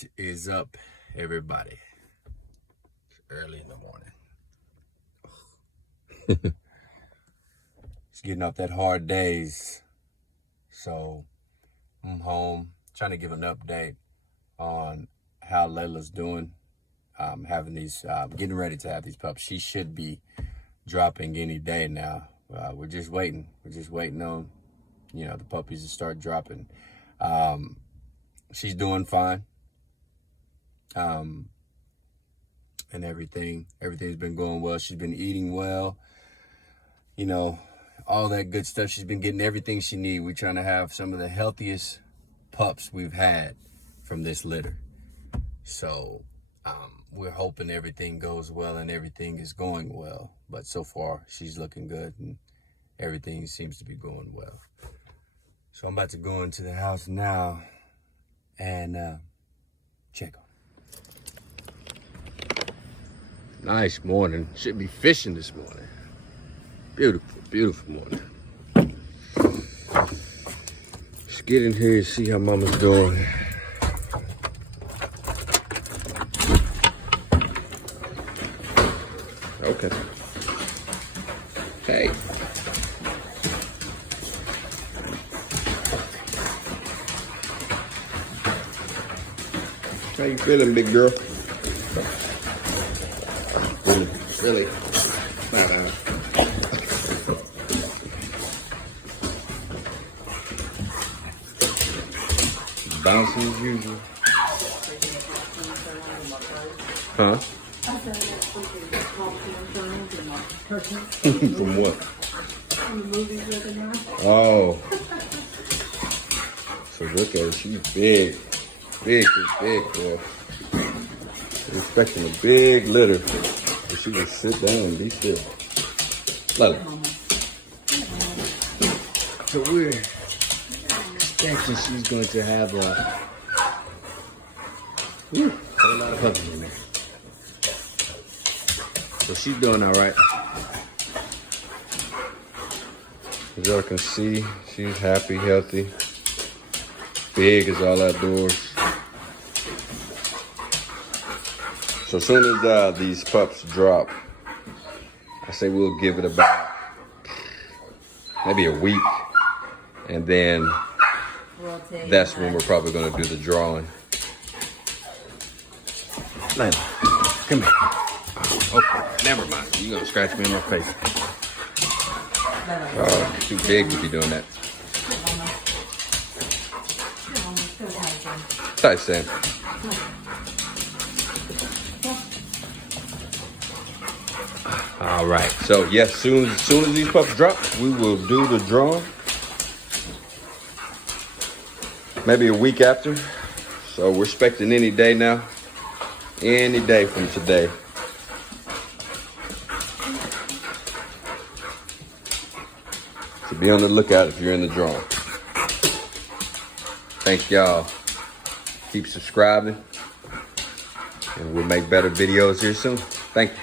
What is up, everybody? It's early in the morning. It's getting off that hard days. So I'm home trying to give an update on how Layla's doing. Getting ready to have these pups. She should be dropping any day now. We're just waiting. We're just waiting on, the puppies to start dropping. She's doing fine. And everything's been going well. She's been eating well, all that good stuff. She's been getting everything she needs. We're trying to have some of the healthiest pups we've had from this litter. So we're hoping everything goes well and everything is going well. But so far, she's looking good and everything seems to be going well. So I'm about to go into the house now and check on. Nice morning. Should be fishing this morning. Beautiful, beautiful morning. Let's get in here and see how Mama's doing. Okay. Hey. How you feeling, big girl? Really? Bouncing as usual. Huh? From what? From the movies the other night. Oh. So look at her. She's big. Big, boy. We're expecting a big litter. She can sit down and be still. Look. So we're expecting she's going to have a whole lot of puppies in there. So she's doing all right. As y'all can see, she's happy, healthy. Big is all outdoors. So as soon as these pups drop, I say we'll give it about maybe a week. And then that's when we're probably going to do the drawing. Layla, come here. Okay, never mind. You're going to scratch me in my face. Oh, too big to be doing that. Tight, Sam. All right, so yes, soon as these pups drop, we will do the drawing. Maybe a week after. So we're expecting any day now. Any day from today. So be on the lookout if you're in the drawing. Thank y'all. Keep subscribing. And we'll make better videos here soon. Thank you.